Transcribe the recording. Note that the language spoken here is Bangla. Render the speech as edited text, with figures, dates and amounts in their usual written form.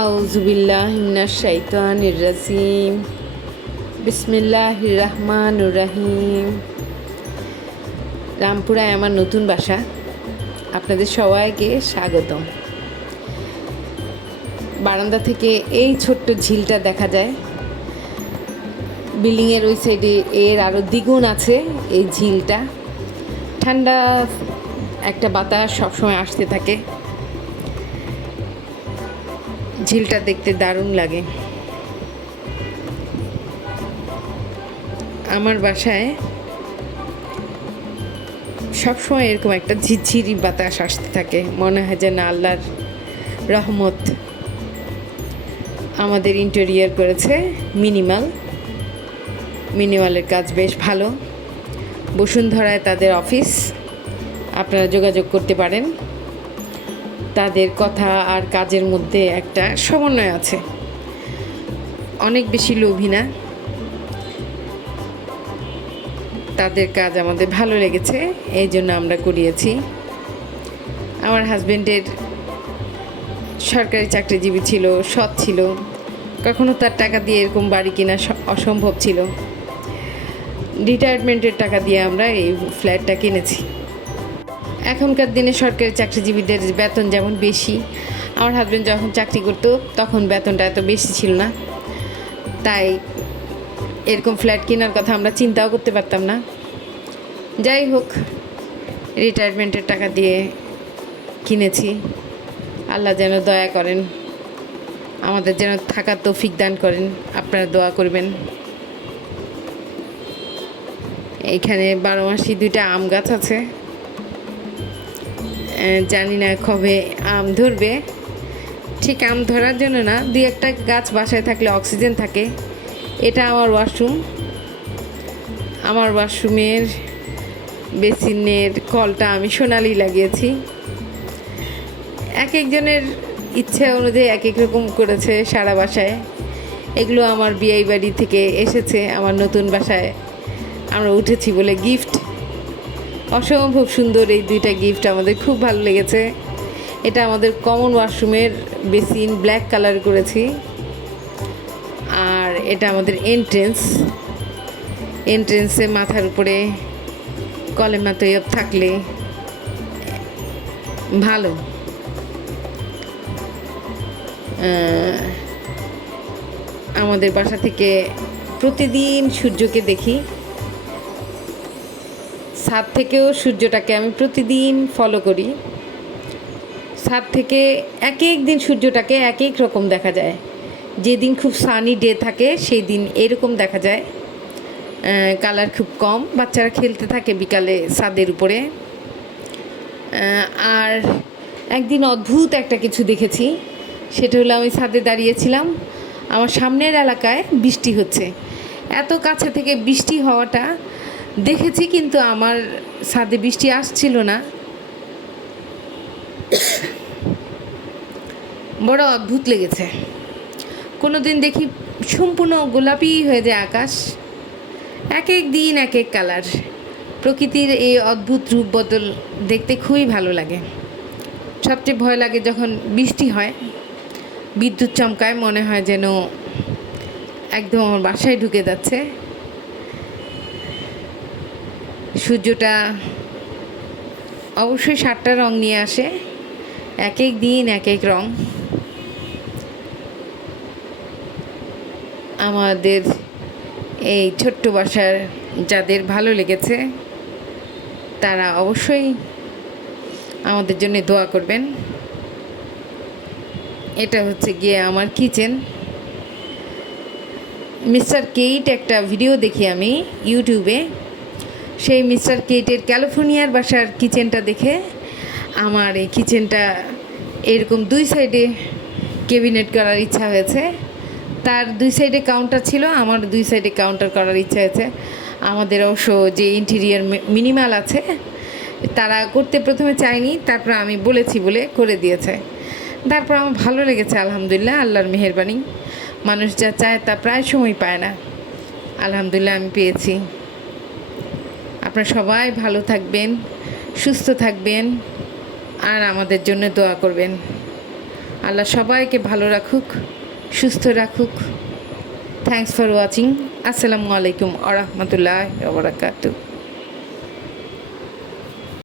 আউযুবিল্লাহি মিনাশ শাইতানির রাজিম। বিসমিল্লাহির রহমানির রহিম। রামপুরায় আমার নতুন বাসা, আপনাদের সবাইকে স্বাগতম। বারান্দা থেকে এই ছোট্ট ঝিলটা দেখা যায়। বিল্ডিংয়ের ওই সাইডে এর আরও দ্বিগুণ আছে এই ঝিলটা। ঠান্ডা একটা বাতাস সবসময় আসতে থাকে। ঝিলটা দেখতে দারুণ লাগে। আমার বাসায় সবসময় এরকম একটা ঝিরঝিরি বাতাস আসতে থাকে, মনে হয় যেন আল্লাহর রহমত। আমাদের ইন্টেরিয়র করেছে মিনিমালের কাজ বেশ ভালো। বসুন্ধরায় তাদের অফিস, আপনারা যোগাযোগ করতে পারেন। তাদের কথা আর কাজের মধ্যে একটা সমন্বয় আছে, অনেক বেশি লোভী না। তাদের কাজ আমাদের ভালো লেগেছে, এই জন্য আমরা করিয়েছি। আমার হাজবেন্ডের সরকারি চাকরিজীবী ছিল, সৎ ছিল, কখনো তার টাকা দিয়ে এরকম বাড়ি কেনা অসম্ভব ছিল। রিটায়ারমেন্টের টাকা দিয়ে আমরা এই ফ্ল্যাটটা কিনেছি। এখনকার দিনে সরকারি চাকরিজীবীদের বেতন যেমন বেশি, আমার হাজবেন্ড যখন চাকরি করতো তখন বেতনটা এত বেশি ছিল না, তাই এরকম ফ্ল্যাট কেনার কথা আমরা চিন্তাও করতে পারতাম না। যাই হোক, রিটায়ারমেন্টের টাকা দিয়ে কিনেছি। আল্লাহ যেন দয়া করেন, আমাদের যেন থাকার তৌফিক দান করেন, আপনারা দোয়া করবেন। এইখানে 12 মাসি 2টা আম গাছ আছে। জানি না কবে আম ধরবে, ঠিক আম ধরার জন্য না, 2-1টা গাছ বাসায় থাকলে অক্সিজেন থাকে। এটা আমার ওয়াশরুম। আমার ওয়াশরুমের বেসিনের কলটা আমি সোনালি লাগিয়েছি। এক একজনের ইচ্ছে অনুযায়ী এক এক রকম করেছে সারা বাসায়। এগুলো আমার বিয়ে বাড়ি থেকে এসেছে, আমার নতুন বাসায় আমরা উঠেছি বলে গিফট। অসম্ভব সুন্দর এই 2টা গিফট, আমাদের খুব ভালো লেগেছে। এটা আমাদের কমন ওয়াশরুমের বেসিন, ব্ল্যাক কালার করেছি। আর এটা আমাদের এন্ট্রেন্সে মাথার উপরে কলেমা তৈয়ব থাকলে ভালো। আমাদের বাসা থেকে প্রতিদিন সূর্যকে দেখি। ছাদ থেকেও সূর্যটাকে আমি প্রতিদিন ফলো করি। ছাদ থেকে এক এক দিন সূর্যটাকে এক এক রকম দেখা যায়। যেদিন খুব সানি ডে থাকে সেই দিন এরকম দেখা যায়, কালার খুব কম। বাচ্চারা খেলতে থাকে বিকালে ছাদের উপরে। আর একদিন অদ্ভুত একটা কিছু দেখেছি, সেটা হলো আমি ছাদে দাঁড়িয়েছিলাম, আমার সামনের এলাকায় বৃষ্টি হচ্ছে। এত কাছে থেকে বৃষ্টি হওয়াটা দেখেছি, কিন্তু আমার ছাদে বৃষ্টি আসছিল না। বড় অদ্ভুত লেগেছে। কোনো দিন দেখি সম্পূর্ণ গোলাপি হয়ে যায় আকাশ, এক এক দিন এক এক কালার। প্রকৃতির এই অদ্ভুত রূপ বদল দেখতে খুবই ভালো লাগে। সবচেয়ে ভয় লাগে যখন বৃষ্টি হয়, বিদ্যুৎ চমকায়, মনে হয় যেন একদম আমার বাসায় ঢুকে যাচ্ছে। সূর্যটা অবশ্যই 7টা রং নিয়ে আসে, এক এক দিন এক এক রং। আমাদের এই ছোট্ট বাসার যাদের ভালো লেগেছে তারা অবশ্যই আমাদের জন্য দোয়া করবেন। এটা হচ্ছে গিয়ে আমার কিচেন। মিস্টার কেইট একটা ভিডিও দেখি আমি ইউটিউবে, সেই মিস্টার কেইটের ক্যালিফোর্নিয়ার বাসার কিচেনটা দেখে আমার এই কিচেনটা এরকম 2 সাইডে ক্যাবিনেট করার ইচ্ছা হয়েছে। তার 2 সাইডে কাউন্টার ছিল, আমার 2 সাইডে কাউন্টার করার ইচ্ছা হয়েছে। আমাদের অবশ্য যে ইন্টেরিয়র মিনিমাল আছে, তারা করতে প্রথমে চায়নি, তারপর আমি বলেছি বলে করে দিয়েছে। তারপর আমার ভালো লেগেছে, আলহামদুলিল্লাহ, আল্লাহর মেহেরবানি। মানুষ যা চায় তা প্রায় সময় পায় না, আলহামদুলিল্লাহ আমি পেয়েছি। আপনারা সবাই ভালো থাকবেন, সুস্থ থাকবেন, আর আমাদের জন্য দোয়া করবেন। আল্লাহ সবাইকে ভালো রাখুক, সুস্থ রাখুক। Thanks for watching. আসসালামু আলাইকুম আ রহমতুল্লাহ ওয়া বারাকাতুহু।